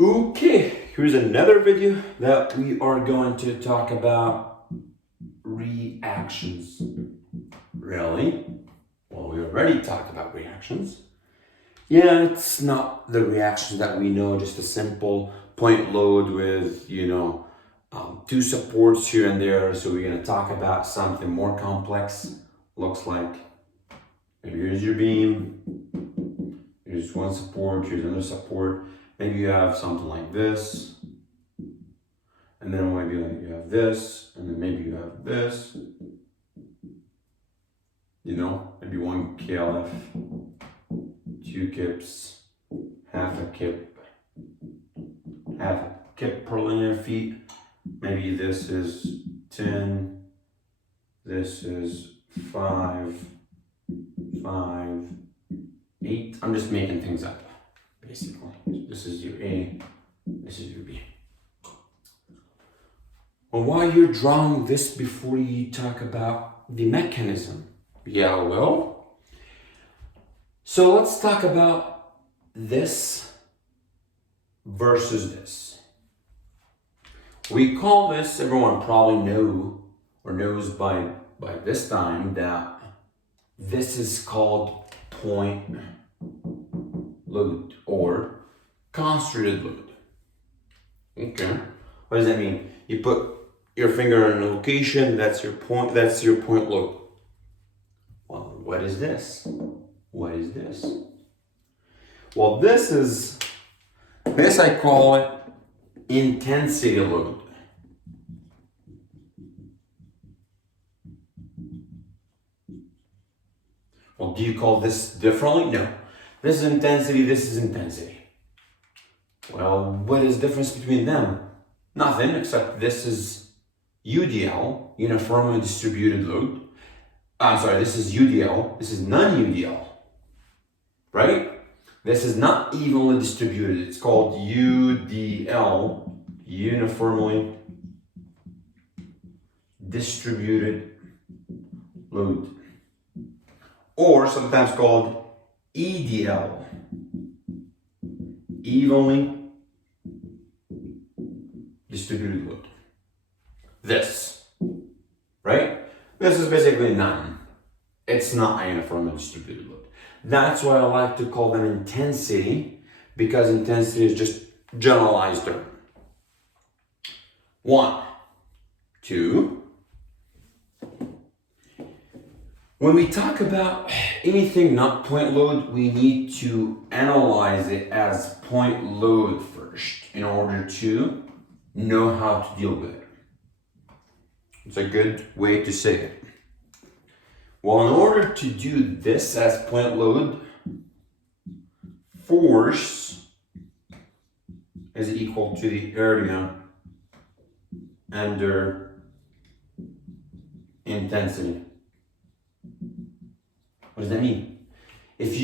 Okay, here's another video that we are going to talk about reactions. Really? Well, we already talked about reactions. Yeah, it's not the reactions that we know, just a simple point load with, two supports here and there. So we're going to talk about something more complex. Looks like, maybe here's your beam, here's one support, here's another support. Maybe you have something like this, and then maybe like you have this, and then maybe you have this. Maybe one KLF, two kips, half a kip per linear feet. Maybe this is 10, this is 5, 5, 8. I'm just making things up, basically. This is your A, this is your B. Well, why you're drawing this before you talk about the mechanism? Yeah, well, so let's talk about this versus this. We call this, everyone probably knows by this time that this is called point load or concentrated load. Okay, what does that mean? You put your finger in a location, that's your point load. Well, what is this? What is this? Well, this I call it intensity load. Well, do you call this differently? No. This is intensity, this is intensity. Well, what is the difference between them? Nothing, except this is UDL, uniformly distributed load. I'm sorry, this is UDL, this is non-UDL, right? This is not evenly distributed. It's called UDL, uniformly distributed load. Or sometimes called EDL, evenly distributed load. This, right? This is basically none. It's not a uniformly distributed load. That's why I like to call them intensity, because intensity is just generalized term. 1, 2. When we talk about anything not point load, we need to analyze it as point load first in order to know how to deal with it. It's a good way to say it. Well, in order to do this as point load, force is equal to the area under intensity. What does that mean? If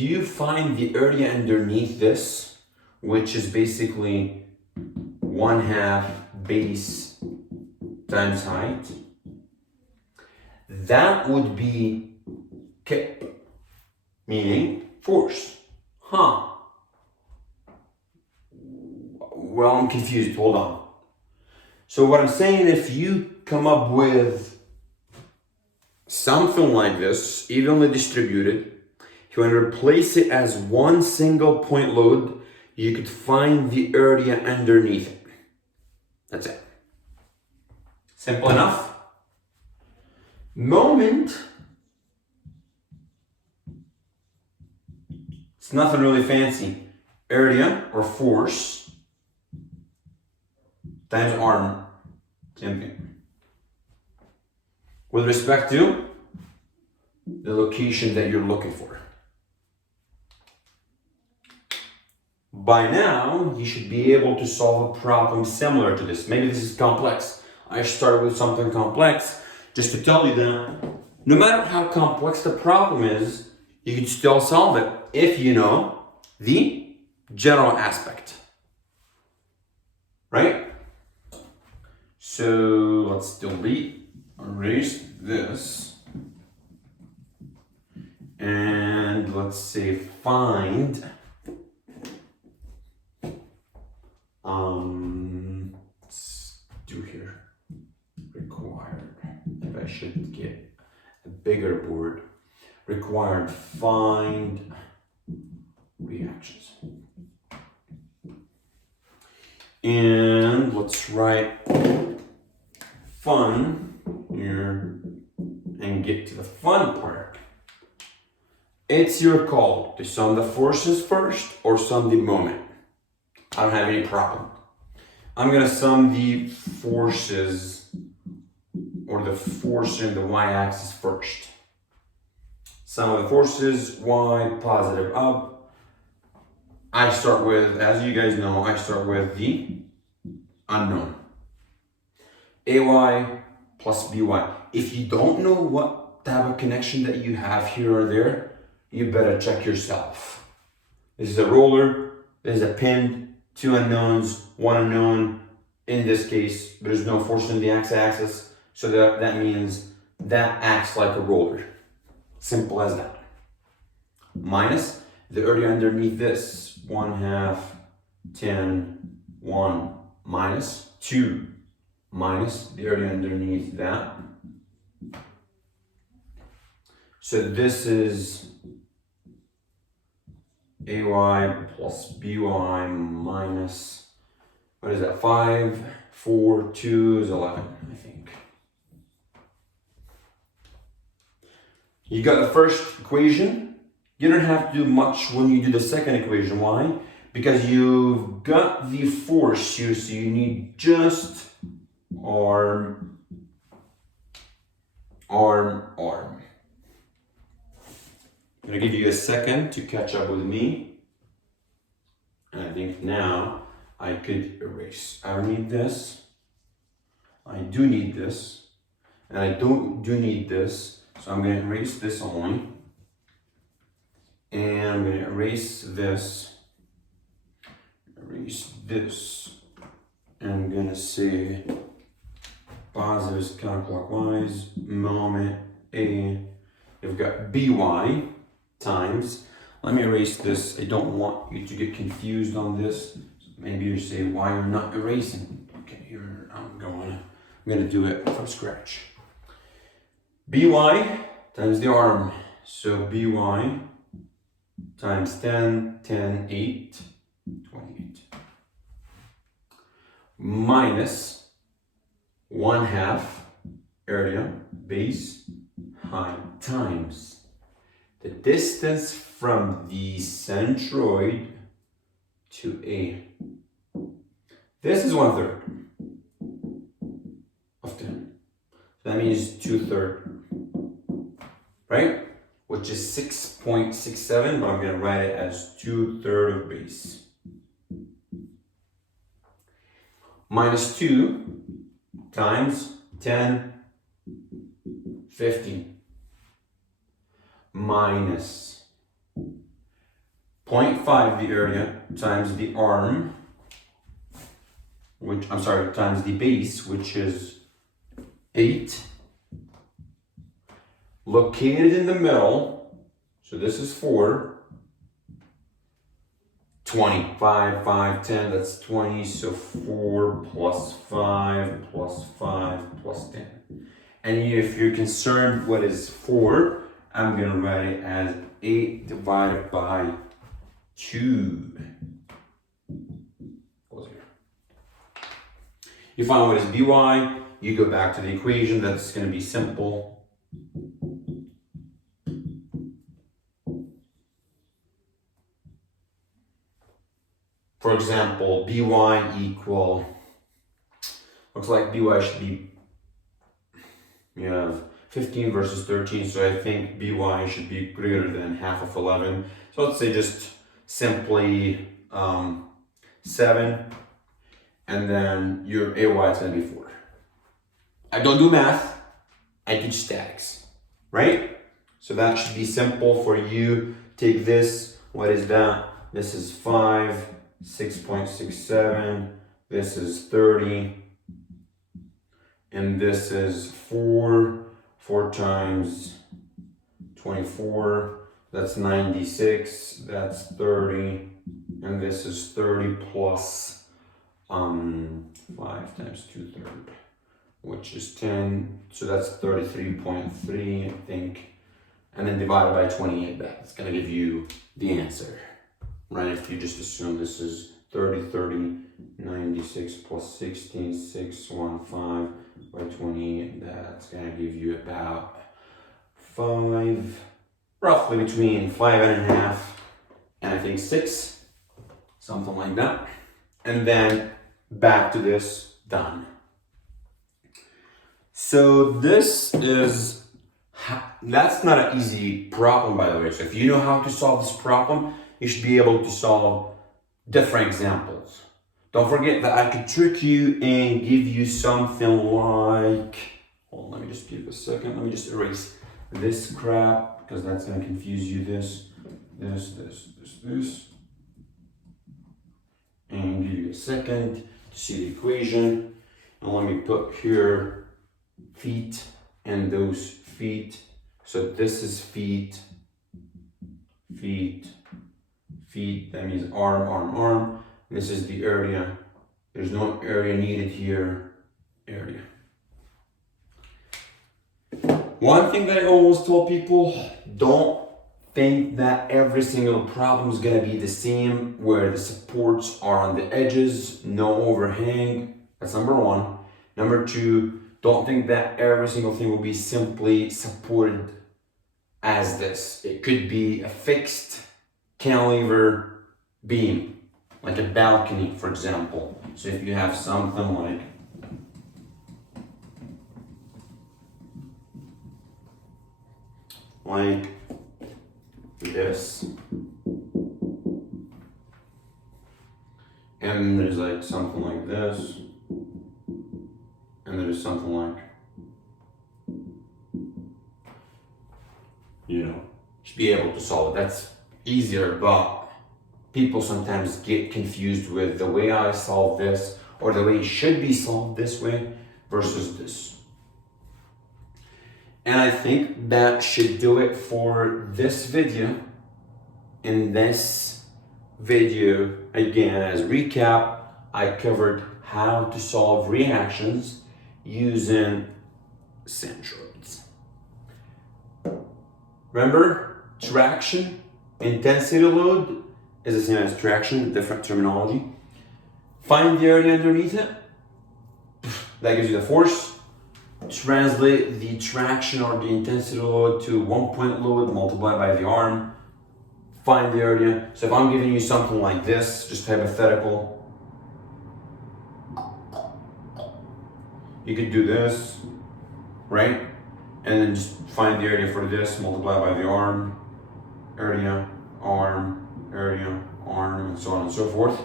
you find the area underneath this, which is basically 1/2 base times height, that would be kip, meaning force. Well, I'm confused. Hold on. So what I'm saying, if you come up with something like this, evenly distributed, if you want to replace it as one single point load, you could find the area underneath it. That's it. Simple enough. Moment, it's nothing really fancy. Area or force times arm, same thing. With respect to the location that you're looking for. By now, you should be able to solve a problem similar to this. Maybe this is complex. I started with something complex just to tell you that no matter how complex the problem is, you can still solve it if you know the general aspect. Right? So let's erase this. And let's say find it a bigger board. Required find reactions. And let's write fun here and get to the fun part. It's your call to sum the forces first or sum the moment. I don't have any problem. I'm gonna sum the forces or the force in the y-axis first. Sum of the forces, y positive up. I start with, as you guys know, I start with the unknown. AY plus BY. If you don't know what type of connection that you have here or there, you better check yourself. This is a roller, this is a pin, two unknowns, one unknown. In this case, there's no force in the x-axis, so that means that acts like a roller. Simple as that. Minus the area underneath this, 1/2, 10, 1, minus 2, minus the area underneath that. So this is AY plus BY minus, what is that, 5, 4, 2 is 11, I think. You got the first equation. You don't have to do much when you do the second equation. Why? Because you've got the force here, so you need just arm, arm, arm. I'm gonna give you a second to catch up with me. And I think now I could erase. I don't need this. I do need this. And I do need this. So I'm gonna erase this only. And I'm gonna erase this. Erase this. And I'm gonna say positives counterclockwise, moment A. You've got BY times. Let me erase this. I don't want you to get confused on this. Maybe you say why you're not erasing. Okay, here I'm going. I'm gonna do it from scratch. BY times the arm. So BY times 10, 10, 8, 28. Minus 1/2 area, base, height, times the distance from the centroid to A. This is 1/3 of 10. That means 2/3, right? Which is 6.67, but I'm gonna write it as 2/3 of base. Minus 2 times 10, 15. Minus 0.5 the area times the arm, which, I'm sorry, times the base, which is 8. Located in the middle, so this is 4. 20, 5, 5, 10, that's 20, so 4 plus 5 plus 5 plus 10. And if you're concerned what is 4, I'm gonna write it as 8 divided by 2. You find what is BY, you go back to the equation, that's gonna be simple. For example, BY equal, looks like BY should be, you have 15 versus 13, so I think BY should be greater than half of 11. So let's say just simply 7, and then your AY is gonna be 4. I don't do math, I teach statics, right? So that should be simple for you. Take this, what is that? This is 5, 6.67, this is 30, and this is 4 times 24, that's 96, that's 30, and this is 30 plus 5 times 2/3, which is 10, so that's 33.3, I think. And then divided by 28, that's gonna give you the answer, right? If you just assume this is 30, 96 plus 16, 615 by 28, that's gonna give you about 5, roughly between 5.5 and I think 6, something like that. And then back to this, done. So this is, that's not an easy problem, by the way. So if you know how to solve this problem, you should be able to solve different examples. Don't forget that I could trick you and give you something like, hold on, let me just give it a second. Let me just erase this crap because that's gonna confuse you. This. And give you a second to see the equation. And let me put here feet and those feet. So this is feet, that means arm. This is the area. There's no area needed here, area. One thing that I always tell people, don't think that every single problem is gonna be the same, where the supports are on the edges, no overhang. That's number one. Number two, don't think that every single thing will be simply supported as this. It could be a fixed cantilever beam, like a balcony, for example. So if you have something like this, and there's like something like this, and there's something like, should be able to solve it. That's easier, but people sometimes get confused with the way I solve this or the way it should be solved this way versus this. And I think that should do it for this video. In this video, again, as recap, I covered how to solve reactions using centroids. Remember, traction, intensity load is the same as traction, different terminology. Find the area underneath it. That gives you the force. Translate the traction or the intensity load to 1 point load multiplied by the arm. Find the area. So if I'm giving you something like this, just hypothetical, you could do this, right? And then just find the area for this, multiply by the arm, area, arm, and so on and so forth.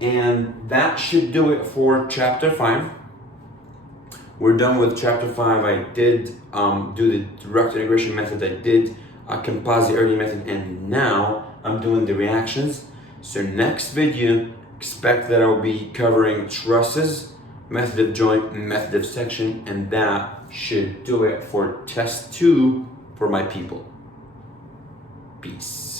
And that should do it for chapter 5. We're done with chapter 5. I did do the direct integration method. I did a composite area method, and now I'm doing the reactions. So next video, expect that I'll be covering trusses, method of joint, method of section, and that should do it for test 2 for my people. Peace.